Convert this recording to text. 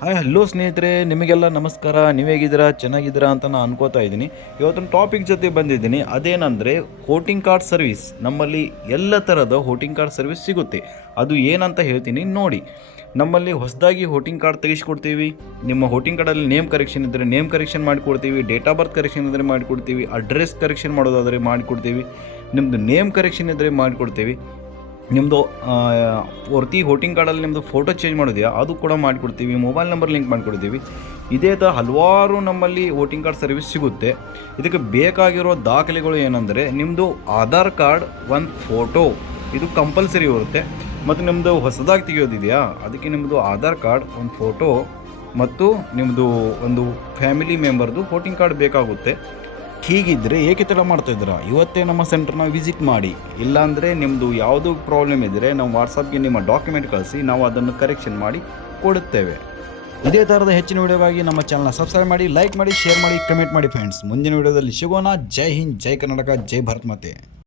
Hi hello ಸ್ನೇಹಿತರೆ, ನಿಮಗೆಲ್ಲ ನಮಸ್ಕಾರ. ನೀವು ಹೇಗಿದ್ದೀರಾ? ಚೆನ್ನಾಗಿದ್ದೀರಾ ಅಂತ ನಾನು ಅನ್ಕೋತಾ ಇದ್ದೀನಿ. ಇವತ್ತೊಂದು ಟಾಪಿಕ್ ಜೊತೆ ಬಂದಿದ್ದೀನಿ. ಅದೇನೆಂದರೆ ವೋಟಿಂಗ್ ಕಾರ್ಡ್ ಸರ್ವಿಸ್. ನಮ್ಮಲ್ಲಿ ಎಲ್ಲ ಥರದ ವೋಟಿಂಗ್ ಕಾರ್ಡ್ ಸರ್ವಿಸ್ ಸಿಗುತ್ತೆ. ಅದು ಏನಂತ ಹೇಳ್ತೀನಿ ನೋಡಿ. ನಮ್ಮಲ್ಲಿ ಹೊಸದಾಗಿ ವೋಟಿಂಗ್ ಕಾರ್ಡ್ ತೆಗಿಸ್ಕೊಡ್ತೀವಿ. ನಿಮ್ಮ ವೋಟಿಂಗ್ ಕಾರ್ಡಲ್ಲಿ ನೇಮ್ ಕರೆಕ್ಷನ್ ಇದ್ದರೆ ನೇಮ್ ಕರೆಕ್ಷನ್ ಮಾಡಿಕೊಡ್ತೀವಿ. ಡೇಟ್ ಆಫ್ ಬರ್ತ್ ಕರೆಕ್ಷನ್ ಇದ್ದರೆ ಮಾಡಿಕೊಡ್ತೀವಿ. ಅಡ್ರೆಸ್ ಕರೆಕ್ಷನ್ ಮಾಡೋದಾದರೆ ಮಾಡಿಕೊಡ್ತೀವಿ. ನಿಮ್ಮದು ನೇಮ್ ಕರೆಕ್ಷನ್ ಇದ್ದರೆ ಮಾಡಿಕೊಡ್ತೀವಿ. ನಿಮ್ಮದು ಪೂರ್ತಿ ವೋಟಿಂಗ್ ಕಾರ್ಡಲ್ಲಿ ನಿಮ್ಮದು ಫೋಟೋ ಚೇಂಜ್ ಮಾಡೋದೆಯಾ ಅದು ಕೂಡ ಮಾಡಿಕೊಡ್ತೀವಿ. ಮೊಬೈಲ್ ನಂಬರ್ ಲಿಂಕ್ ಮಾಡಿಕೊಡ್ತೀವಿ. ಇದೇ ಥರ ಹಲವಾರು ನಮ್ಮಲ್ಲಿ ವೋಟಿಂಗ್ ಕಾರ್ಡ್ ಸರ್ವಿಸ್ ಸಿಗುತ್ತೆ. ಇದಕ್ಕೆ ಬೇಕಾಗಿರೋ ದಾಖಲೆಗಳು ಏನಂದರೆ ನಿಮ್ಮದು ಆಧಾರ್ ಕಾರ್ಡ್, ಒಂದು ಫೋಟೋ, ಇದು ಕಂಪಲ್ಸರಿ ಇರುತ್ತೆ. ಮತ್ತು ನಿಮ್ಮದು ಹೊಸದಾಗಿ ತೆಗೆಯೋದಿದೆಯಾ ಅದಕ್ಕೆ ನಿಮ್ಮದು ಆಧಾರ್ ಕಾರ್ಡ್, ಒಂದು ಫೋಟೋ ಮತ್ತು ನಿಮ್ಮದು ಒಂದು ಫ್ಯಾಮಿಲಿ ಮೆಂಬರ್ದು ವೋಟಿಂಗ್ ಕಾರ್ಡ್ ಬೇಕಾಗುತ್ತೆ. ಹೀಗಿದ್ದರೆ ಏಕೆ ತಡ ಮಾಡ್ತಾಯಿದ್ದೀರಾ? ಇವತ್ತೇ ನಮ್ಮ ಸೆಂಟರ್ನ ವಿಸಿಟ್ ಮಾಡಿ. ಇಲ್ಲಾಂದರೆ ನಿಮ್ಮದು ಯಾವುದೂ ಪ್ರಾಬ್ಲಮ್ ಇದ್ದರೆ ನಾವು ವಾಟ್ಸಪ್ಗೆ ನಿಮ್ಮ ಡಾಕ್ಯುಮೆಂಟ್ ಕಳಿಸಿ ನಾವು ಅದನ್ನು ಕರೆಕ್ಷನ್ ಮಾಡಿ ಕೊಡುತ್ತೇವೆ. ಇದೇ ಥರದ ಹೆಚ್ಚಿನ ವಿಡಿಯೋಗಾಗಿ ನಮ್ಮ ಚಾನಲ್ನ ಸಬ್ಸ್ಕ್ರೈಬ್ ಮಾಡಿ, ಲೈಕ್ ಮಾಡಿ, ಶೇರ್ ಮಾಡಿ, ಕಮೆಂಟ್ ಮಾಡಿ ಫ್ರೆಂಡ್ಸ್. ಮುಂದಿನ ವಿಡಿಯೋದಲ್ಲಿ ಸಿಗೋಣ. ಜೈ ಹಿಂದ್, ಜೈ ಕರ್ನಾಟಕ, ಜೈ ಭಾರತ್ ಮಾತೆ.